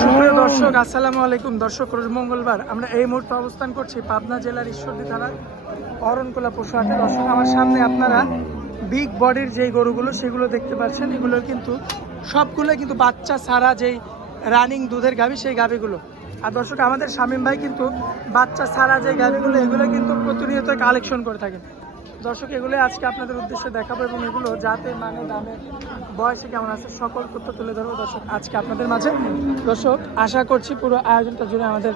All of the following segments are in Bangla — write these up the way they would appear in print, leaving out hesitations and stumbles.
সুপ্রিয় দর্শক, আসসালামু আলাইকুম। দর্শক, রোজ মঙ্গলবার আমরা এই মুহূর্তে অবস্থান করছি পাবনা জেলার ঈশ্বরদী থানার অরণকোলা পশু হাটে। দর্শক, আমার সামনে আপনারা বিগ বডির যেই গরুগুলো সেগুলো দেখতে পাচ্ছেন। এগুলোর কিন্তু সবগুলো কিন্তু বাচ্চা ছাড়া যেই রানিং দুধের গাভী, সেই গাভীগুলো। আর দর্শক, আমাদের শামীম ভাই কিন্তু বাচ্চা ছাড়া যে গাভীগুলো এগুলো কিন্তু প্রতিনিয়ত কালেকশন করে থাকেন। দর্শক, এগুলো আজকে আপনাদের উদ্দেশ্যে দেখাবো এবং এগুলো যাতে মানে দামে বয়সে কেমন আছে সকল তথ্য তুলে ধরবো দর্শক আজকে আপনাদের মাঝে। দর্শক, আশা করছি পুরো আয়োজনটা জুড়ে আমাদের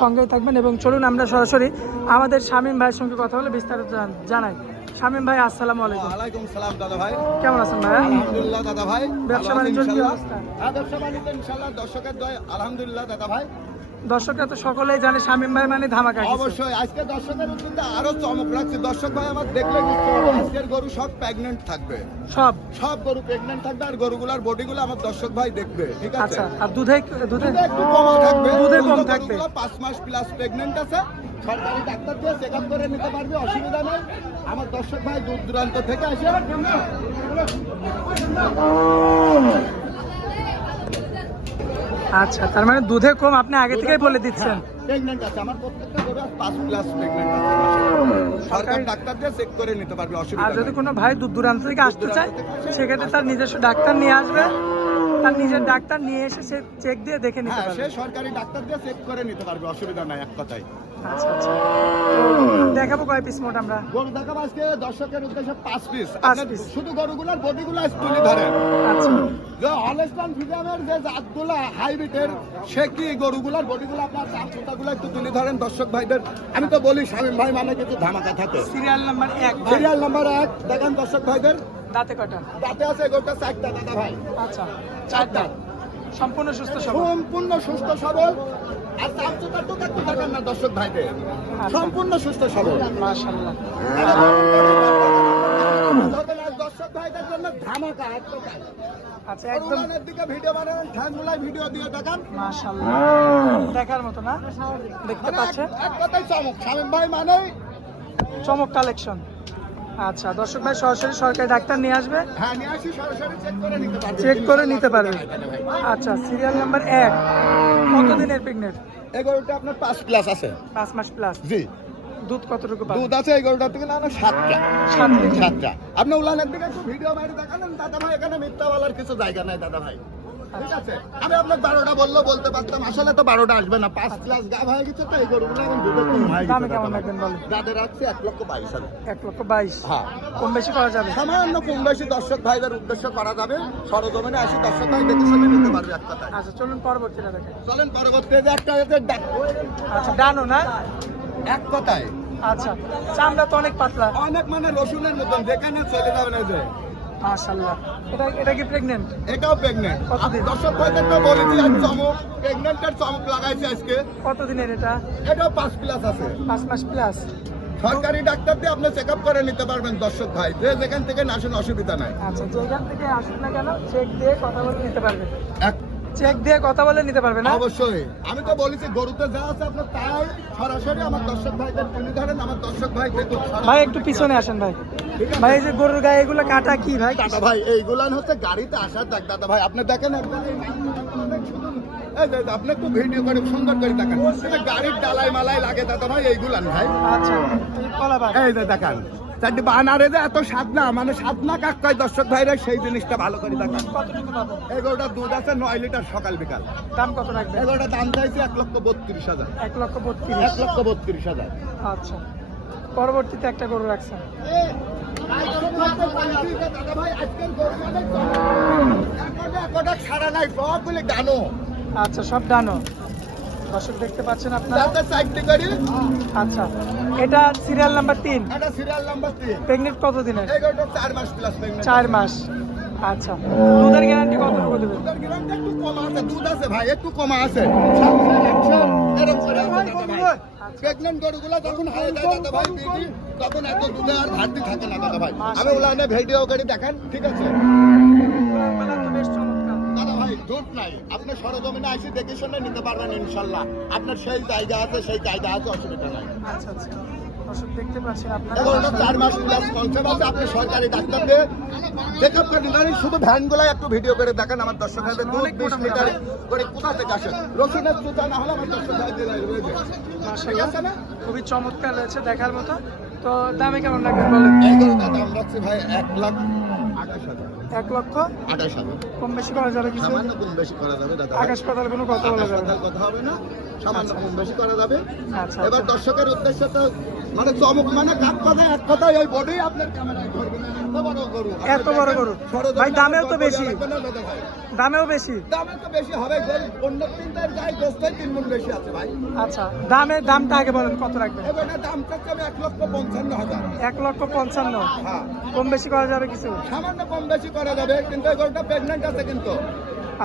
সঙ্গেই থাকবেন এবং চলুন আমরা সরাসরি আমাদের শামীম ভাইয়ের সঙ্গে কথা বলে বিস্তারিত জানাই। শামীম ভাই, আসসালামু আলাইকুম। ওয়ালাইকুম সালাম দাদা ভাই। কেমন আছেন ভাই? আলহামদুলিল্লাহ দাদা ভাই। ব্যবসা বাণিজ্য কি অবস্থা? হ্যাঁ, ব্যবসা বাণিজ্য ইনশাআল্লাহ দর্শকের দয় আলহামদুলিল্লাহ দাদা ভাই। দর্শকরা তো সকলেই জানে শামীম ভাই মানে ধামাকা কিছু। অবশ্যই আজকে দর্শকের উদ্দেশ্যে আরো চমক রাখছি। দর্শক ভাই আমার দেখলে বুঝতে পারবে আজকের গরু সব প্রেগন্যান্ট থাকবে। সব গরু প্রেগন্যান্ট থাকবে আর গরুগুলার বডিগুলো আমার দর্শক ভাই দেখবে, ঠিক আছে? আচ্ছা, আর দুধে একটু কম থাকবে। দুধে কম থাকবে। 5 মাস প্লাস প্রেগন্যান্ট আছে। সরকারি ডাক্তার দিয়ে চেকআপ করে নিতে পারবে, অসুবিধা নেই। আমার দর্শক ভাই দূর দূরান্ত থেকে আসে। আচ্ছা, তার মানে দুধে কম আপনি আগে থেকেই বলে দিচ্ছেন। প্রেগন্যান্ট আছে আমার প্রত্যেকটা গরু 5 প্লাস প্রেগন্যান্ট আছে। সরকারি ডাক্তার দিয়ে চেক করে নিতে পারবে, অসুবিধা আর নেই। যদি কোনো ভাই দূর দূরান্ত থেকে আসতে চায় সেক্ষেত্রে তার নিজস্ব ডাক্তার নিয়ে আসবে, তার নিজের ডাক্তার নিয়ে এসে সে চেক দিয়ে দেখে নিতে হ্যাঁ, পারবে। সে সরকারি ডাক্তার দিয়ে চেক করে নিতে পারবে, অসুবিধা নাই এক কথায়। আচ্ছা আচ্ছা, দেখাবো কয় পিস মোট আমরা? গরু দেখাবো আজকে দর্শকের উদ্দেশ্যে 5 পিস। 5 পিস। শুধু গরুগুলোর বডিগুলো আজ তুলে ধরেন। আচ্ছা, যে হলস্টাইন ফ্রিজিয়ানের যে জাতগুলো হাইব্রিডের, সে কি গরুগুলোর বডিগুলো আপনার চামচুটাগুলো একটু তুলে ধরেন দর্শক ভাইদের। আমি তো বলি শামীম ভাই মানে কিছু ধামাকা থাকে। সিরিয়াল নাম্বার 1 ভাই। সিরিয়াল নাম্বার 1 দেখেন দর্শক ভাইদের। দাঁতে কয়টা? দাঁতে আছে গরুটা 4টা দাদা ভাই। আচ্ছা, 4 দাঁত। সম্পূর্ণ সুস্থ সবল। সম্পূর্ণ সুস্থ সবল। আর চামচুটা তো একটু দেখেন না দর্শক ভাইদের, সম্পূর্ণ সুস্থ সবল। মাশাআল্লাহ। দর্শক ভাইদের জন্য ধামাকা এক প্রকার। আচ্ছা, একদম উলানের দিকে ভিডিও বানান, ঠ্যাঙ্গুলাই ভিডিও দিয়ে দেখান। মাশাআল্লাহ, দেখার মতো না? দেখতে পাচ্ছেন এক কথাই চমক। শামীম ভাই মানে চমক কালেকশন। আচ্ছা, দর্শক ভাই সরাসরি সরকারি ডাক্তার নিয়ে আসবে, হ্যাঁ নিয়ে আসি, সরাসরি চেক করে নিতে পারবে। চেক করে নিতে পারবে। আচ্ছা, সিরিয়াল নাম্বার 1 কতদিনের প্রেগনেন্ট? এই গরুটা আপনার 5 প্লাস আছে। 5 মাস প্লাস। জি। দুধ কতটুকু পাবে? দুধ আছে এই গরুটার থেকে না 7টা। 7টা। আপনি উলানের দিকে একটু ভিডিও বাইরে দেখালেন দাদা ভাই, এখানে মিথ্যা বলার কিছু জায়গা নাই দাদা ভাই, ঠিক আছে? আমি আপনার 12টা বললেও বলতে পারতাম, আসলে তো 12টা আসবে না। 5 প্লাস গাভ হয়ে গেছে তো এই গরুগুলো এখন দুধে কম হয়ে গেছে। দামে কেমন রাখবেন বলেন? দাদা রাখছে 1,22,000। 1,22,000। হ্যাঁ, কম বেশি করা যাবে? সামান্য কম বেশি দর্শক ভাইদের উদ্দেশ্য করা যাবে। সরজমিনে আসি দর্শক ভাই দেখে শুনে নিতে পারবে এক কথায়। আচ্ছা, চলুন পরবর্তীটা দেখেন। চলেন পরবর্তী যে একটা আচ্ছা, ডানো না? এক কথায় আচ্ছা, চামড়া তো অনেক পাতলা। অনেক মানে রসুনের মতন, যেখানে চলে যাবে না যে। মাশাআল্লাহ। এটা কি প্রেগন্যান্ট? এটাও প্রেগনেন্ট। কতদিন? দর্শক ভাইদের তো বলেছি আজ চমক, প্রেগনেন্টের চমক লাগাইছে আজকে। কতদিনের এটা? এটাও 5 প্লাস আছে। 5 মাস প্লাস। সরকারি ডাক্তার দিয়ে আপনি চেক আপ করে নিতে পারবেন দর্শক ভাই, যে যেখান থেকে আসুন অসুবিধা নাই। আচ্ছা, যেখান থেকে আসুন না কেন চেক দিয়ে কথা বলে নিতে পারবে। এক- চেক দিয়ে কথা বলে নিতে পারবে না? অবশ্যই আমি তো বলেছি গরুতে যা আছে আপনার তাই সরাসরি আমার দর্শক ভাইদের তুলে ধরেন। আমার দর্শক ভাই দেখুন। ভাই একটু পিছনে আসেন ভাই। ভাই, এই যে গরুর গায়ে এগুলো কাটা কি ভাই? দাদা ভাই এইগুলান হচ্ছে গাড়িতে আসার দেখ দাদা ভাই, আপনি দেখেন একদম এই যে আপনি একটু ভিডিও করে সুন্দর করে দেখেন, এটা গাড়ির ডালাই মালাই লাগে দাদা ভাই এইগুলান ভাই। আচ্ছা, এই কলাবাগ। এই যে দেখেন চারটি বানারে যে এত সাদনা, মানে সাদনা কাক কয় দর্শক ভাইরা, সেই জিনিসটা ভালো করে দেখেন। কতটুকু পাবো? এগারোটা দুধ আছে 9 লিটার সকাল বিকাল। দাম কত রাখবে? এগারোটা দাম চাইছি 1,32,000। 1,32,000। 1,32,000। আচ্ছা, পরবর্তীতে একটা গরু রাখছেন। দাদা ভাই আজকের গরু মানে একটা ছাড়া নাই, সবগুলি ডানো। আচ্ছা, সব ডানো। দর্শক দেখতে পাচ্ছেন আপনারা। যাতে সাইডটি করি। আচ্ছা, এটা সিরিয়াল নাম্বার 3। এটা সিরিয়াল নাম্বার 3। প্রেগনেন্ট কতদিনের? এগারোটা 4 মাস প্লাস প্রেগনেন্ট। 4 মাস। আচ্ছা, দুধের গ্যারান্টি কতটুকু দেবেন? দুধের গ্যারান্টি একটু কম আছে, দুধ আছে ভাই একটু কম আছে। এরকম করে আছে দাদা ভাই। প্রেগনেন্ট গরুগুলো যখন হয়ে যায় দাদা ভাই বিডি, তখন এত দুধে আর ঘাটতি থাকে না দাদা ভাই। আমি ওলানে ভিডিও করে দেখেন, ঠিক আছে? মানে তো বেশ চমৎকার। দাদা ভাই দুধ নাই, আপনি সরজমিনে আসি দেখে শুনে নিতে পারবেন ইনশাল্লাহ। আপনার সেই জায়গা আছে, সেই জায়গা আছে, অসুবিধা নাই। আচ্ছা আচ্ছা, দর্শক দেখতে পাচ্ছেন আপনারা এগারোটা 4 মাস প্লাস কনসেপ্ট আছে। আপনি সরকারি ডাক্তার দিয়ে চেক আপ করে নিলেন। শুধু ভ্যানগুলো একটু ভিডিও করে দেখেন আমার দর্শক ভাইদের দুধ 20 লিটার করে কোথা থেকে আসে। রসুনের চুতা না হলে আমার দর্শক ভাই দিলাই রয়েছে। ঠিক আছে না? খুবই চমৎকার রয়েছে দেখার মতো। তো দামে কেমন লাগবে বলেন? এই গরুটা দাম রাখছি ভাই 1,28,000। 1,28,000 কম বেশি করা যাবে কিছু? সামান্য কম বেশি করা যাবে দাদা। আকাশ পাতাল কোনো কথা বলা যাবে না? হাসপাতাল কথা হবে না, সামান্য কম বেশি করা যাবে। আচ্ছা এবার দর্শকের উদ্দেশ্য তো মানে চমক মানে কাপ কথা এক কথাই ওই বডি আপনার ক্যামেরায় ধরবে না। এত বড় গরু, এত বড় গরু ভাই, দামেও তো বেশি, দামেও বেশি। দামে তো বেশি হবে, গরু অন্য তিনটার গায়ে গোস্তের 3 গুণ বেশি আছে ভাই। আচ্ছা দামটা আগে বলেন কত রাখবেন? এবার দাম চাচ্ছি আমি 1,55,000। 1,55,000 হ্যাঁ, কম বেশি করা যাবে কিছু? সামান্য কম বেশি করা যাবে, কিন্তু এই গরুটা প্রেগনেন্ট আছে কিন্তু।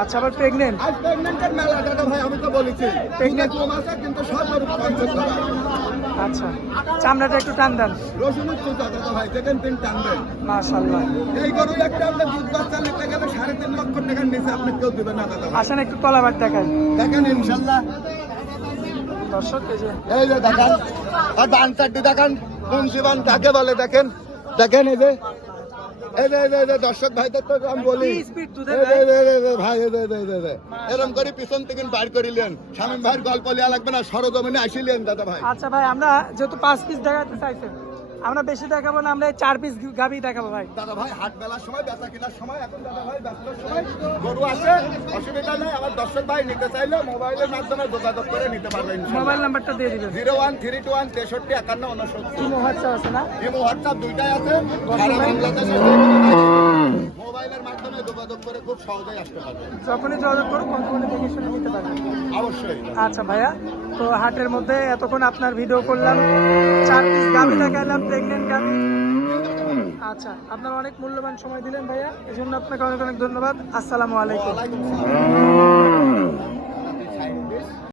আচ্ছা আবার প্রেগনেন্ট? আজ প্রেগনেন্টের মেলা দাদা ভাই, আমি তো বলেছি প্রেগনেন্ট কম আছে কিন্তু সব গরু কনসেপ্ট করা। আচ্ছা চামড়াটা একটু টান দেন। রসুনের চুতা দাদা ভাই, দেখেন 3 টানবেন। মাশাআল্লাহ। এই গরু একটা আপনি দুধ বাচ্চা নিতে গেলে 3.5 লক্ষ টাকার নিচে আপনি কেউ দিবেন না দাদা ভাই। আসেন একটু তলাবার দেখায় দেখেন ইনশাল্লাহ, দর্শক। এই যে দেখেন আর ডান সাইডে দেখেন কোন জীবন কাকে বলে, দেখেন দেখেন এই যে দর্শক ভাইদের তো আমি বলি কি স্পিড দুধে ভাই, এরকম করে পিছন থেকে বাইর করিলেন। শামীম ভাইয়ের গল্প লিয়া লাগবে না, সরজমিনে আসিলেন দাদা ভাই। আচ্ছা ভাই, আমরা যেহেতু 5 পিস দেখাতে চাইছেন, আমরা বেশি দেখাবো না, আমরা 4 পিস গাবি দেখাবো ভাই। দাদা ভাই হাট বেলার সময় বেচা কেনার সময় এখন দাদা ভাই ব্যস্ত সময় গরু আছে, অসুবিধা নেই। আমার দর্শক ভাই নিতে চাইলে মোবাইলের মাধ্যমে যোগাযোগ করে নিতে পারবেন। মোবাইল নাম্বারটা দিয়ে দিবেন। 01321 63 51 69। ইমো হোয়াটসঅ্যাপ আছে না? ইমো হোয়াটসঅ্যাপ দুইটাই আছে। সারা বাংলাদেশে মোবাইলের মাধ্যমে যোগাযোগ করে খুব সহজেই আসতে পারবেন। যখনই যোগাযোগ করো কত করে দেখে শুনে নিতে পারবেন। অবশ্যই। আচ্ছা ভাইয়া, তো হাটের মধ্যে এতক্ষণ আপনার ভিডিও করলাম, 4 পিস গাবি দেখালাম, প্রেগনেন্ট গাবি। আচ্ছা, আপনারা অনেক মূল্যবান সময় দিলেন ভাইয়া, এজন্য আপনাকে অনেক অনেক ধন্যবাদ। আসসালামু আলাইকুম। ওয়ালাইকুম আসসালাম।